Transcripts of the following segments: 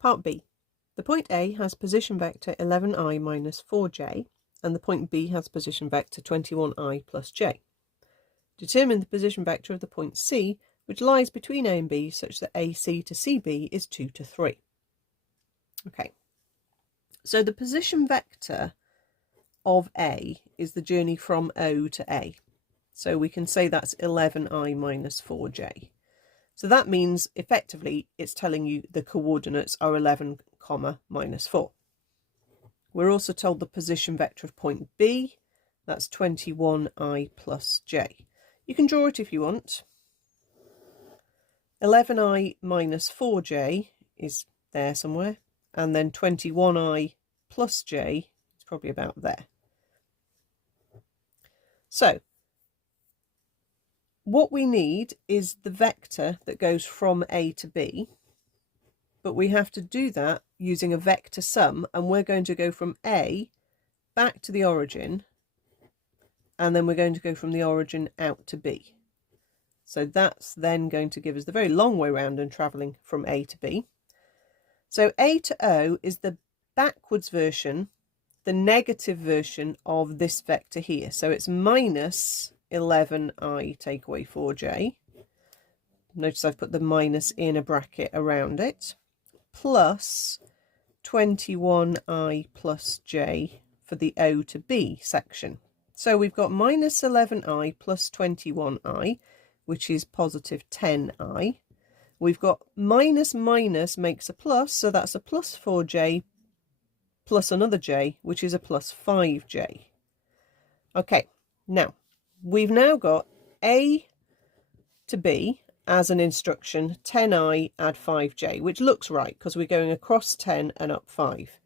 Part B. The point A has position vector 11i minus 4j, and the point B has position vector 21i plus j. Determine the position vector of the point C, which lies between A and B, such that AC to CB is 2 to 3. Okay, so the position vector of A is the journey from O to A. So we can say that's 11i minus 4j. So that means effectively it's telling you the coordinates are 11, minus 4. We're also told the position vector of point B, that's 21i plus j. You can draw it if you want. 11i minus 4j is there somewhere, and then 21i plus j is probably about there. So what we need is the vector that goes from A to B, but we have to do that using a vector sum, and we're going to go from A back to the origin, and then we're going to go from the origin out to B. So that's then going to give us the very long way round and travelling from A to B. So A to O is the backwards version, the negative version of this vector here. So it's minus 11i take away 4j. Notice I've put the minus in a bracket around it, plus 21i plus j for the O to B section. So we've got minus 11i plus 21i, which is positive 10i. We've got minus minus makes a plus, so that's a plus 4j plus another j, which is a plus 5j. Okay, now we've now got A to B as an instruction, 10i add 5j, which looks right because we're going across 10 and up 5.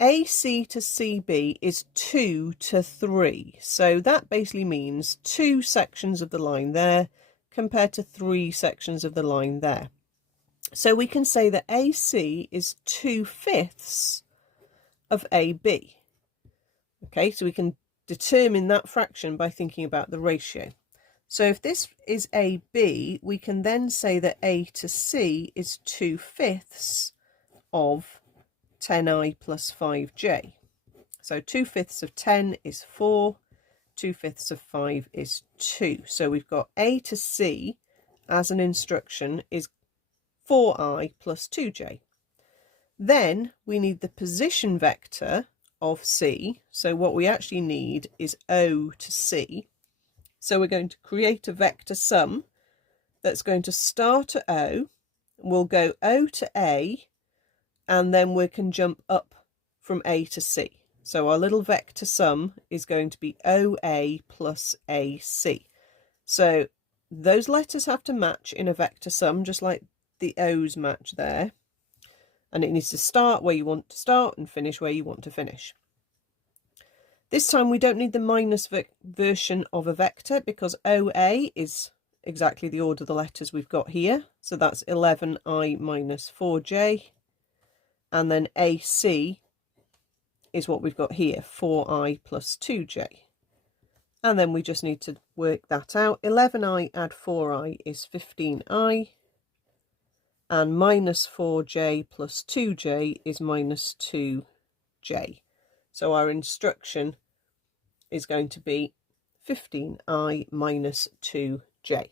AC to CB is 2 to 3, so that basically means 2 sections of the line there compared to 3 sections of the line there. So we can say that AC is 2/5 of AB. Okay, so we can determine that fraction by thinking about the ratio. So if this is AB, we can then say that A to C is 2/5 of 10i plus 5j. So 2/5 of 10 is 4, 2/5 of 5 is 2. So we've got A to C as an instruction is 4i plus 2j. Then we need the position vector of C. So what we actually need is O to C. So we're going to create a vector sum that's going to start at O. We'll go O to A, and then we can jump up from A to C. So our little vector sum is going to be OA plus AC. So those letters have to match in a vector sum, just like the O's match there. And it needs to start where you want to start and finish where you want to finish. This time we don't need the minus version of a vector because OA is exactly the order of the letters we've got here. So that's 11i minus 4j. And then AC is what we've got here, 4i plus 2j. And then we just need to work that out. 11i add 4i is 15i. And minus 4j plus 2j is minus 2j. So our instruction is going to be 15i minus 2j.